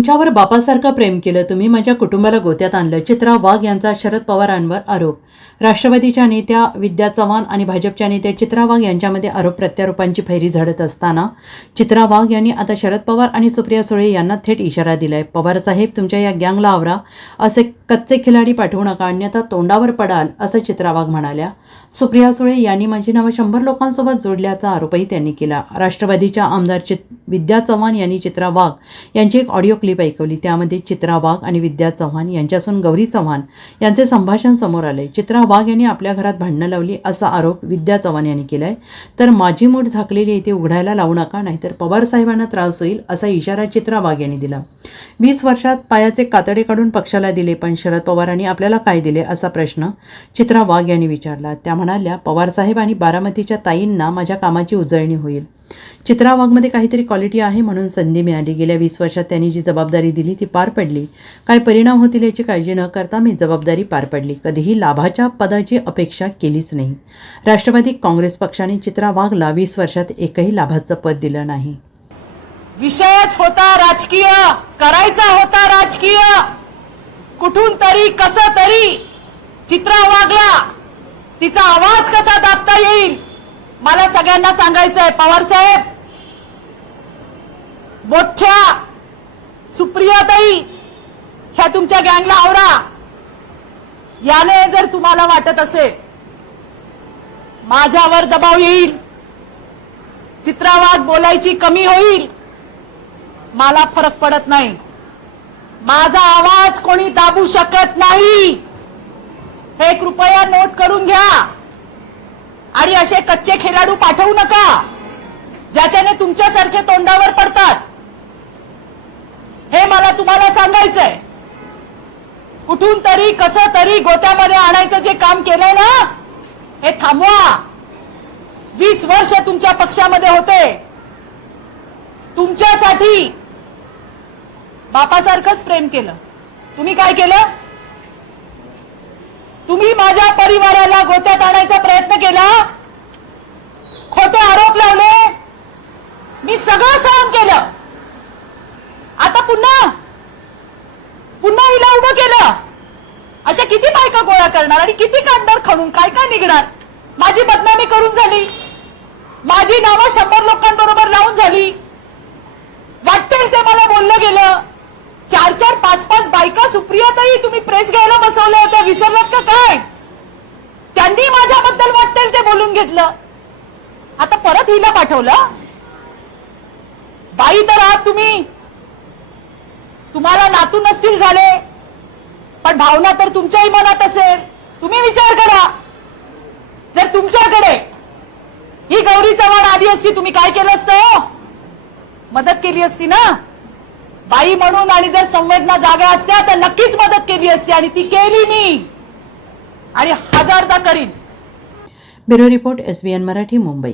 तुमच्यावर बापासारखं प्रेम केलं तुम्ही माझ्या कुटुंबाला गोत्यात आणलं. चित्रा वाघ यांचा शरद पवारांवर आरोप. राष्ट्रवादीच्या नेत्या विद्या चव्हाण आणि भाजपच्या नेत्या चित्रा वाघ यांच्यामध्ये आरोप प्रत्यारोपांची फैरी झडत असताना चित्रा वाघ यांनी आता शरद पवार आणि सुप्रिया सुळे यांना थेट इशारा दिलाय. पवार साहेब तुमच्या या गँगला आवरा. असे कच्चे खिलाडी पाठवू नका अन्यथा तोंडावर पडाल असं चित्रा वाघ म्हणाल्या. सुप्रिया सुळे यांनी माझी नावं शंभर लोकांसोबत जोडल्याचा आरोपही त्यांनी केला. राष्ट्रवादीच्या आमदार चित विद्या चव्हाण यांनी चित्रा वाघ यांची एक ऑडिओ क्लिप ऐकवली त्यामध्ये चित्रा वाघ आणि विद्या चव्हाण यांच्यासून गौरी चव्हाण यांचे संभाषण समोर आले. चित्रा वाघ यांनी आपल्या घरात भांडणं लावली असा आरोप विद्या चव्हाण यांनी केलाय. तर माझी मोठ झाकलेली इथे उघडायला लावू नका नाहीतर पवार साहेबांना त्रास होईल असा इशारा चित्रा वाघ यांनी दिला. वीस वर्षात पायाचे कातडे काढून पक्षाला दिले पण शरद पवारांनी आपल्याला काय दिले असा प्रश्न चित्रा वाघ यांनी विचारला. त्या म्हणाल्या पवारसाहेब आणि बारामतीच्या ताईंना माझ्या कामाची उजळणी होईल. चित्रा वाघमध्ये काहीतरी क्वालिटी आहे म्हणून संधी मिळाली. गेल्या वीस वर्षात त्यांनी जी जबाबदारी दिली ती पार पडली. काय परिणाम होतील याची काळजी न करता मी जबाबदारी पार पडली. कधीही लाभाच्या पदाची अपेक्षा केलीच नाही. राष्ट्रवादी काँग्रेस पक्षाने चित्रा वाघला वीस वर्षात एकही लाभाचं पद दिलं नाही. विषयच होता राजकीय. करायचा होता राजकीय. कुठून तरी कस तरी चित्रा वागला तिचा आवाज कसा दाबता येईल? मला सगळ्यांना सांगायचंय पवार साहेब मोठ्या सुप्रियाताई ह्या तुमच्या गँगला आवरा. याने जर तुम्हाला वाटत असेल माझ्यावर दबाव येईल चित्रावाद बोलायची कमी होईल मला फरक पडत नाही. माझा आवाज कोणी दाबू शकत नाही. हे कृपया नोट करून घ्या. आणि असे कच्चे खेळाडू पाठवू नका ज्याच्याने तुमच्यासारखे तोंडावर पडतात. हे मला तुम्हाला सांगायचंय. कुठून तरी कसं तरी गोत्यामध्ये आणायचं जे काम केलंय ना हे थांबवा. वीस वर्ष तुमच्या पक्षामध्ये होते. तुमच्यासाठी बापासारखंच प्रेम केलं. तुम्ही काय केलं? तुम्ही माझ्या परिवाराला गोत्यात आणायचा प्रयत्न केला खोटे आरोप लावले मी सगळं सहन केलं आता पुन्हा! पुन्हा हिला उभं केलं! अशा किती बायका गोळा करणार आणि किती काढणार खणून काय काय निघणार? माझी बदनामी करून झाली. माझी नावं शंभर लोकांबरोबर लावून झाली. वाटतेल ते मला बोललं गेलं. चार चार पाच पाच बायका सुप्रियाताई तुम्ही प्रेस घ्यायला बसवल्या होत्या विसरलात का काय? त्यांनी माझ्याबद्दल वाटतेल ते बोलून घेतलं. आता परत हिला पाठवलं? बाई तर आहात तुम्ही. तुम्हाला नातू नसतील झाले पण भावना तर तुमच्याही मनात असेल. तुम्ही विचार करा. जर तुमच्याकडे ही गौरी चव्हाण आली असती तुम्ही काय केलं असतं हो? मदत केली असती ना? बाई म्हणून आणि जर संवेदना जागा असत्या तर नक्कीच मदत केली असती आणि ती केली मी. आणि हजारदा करीन. Bureau report S B N Marathi Mumbai.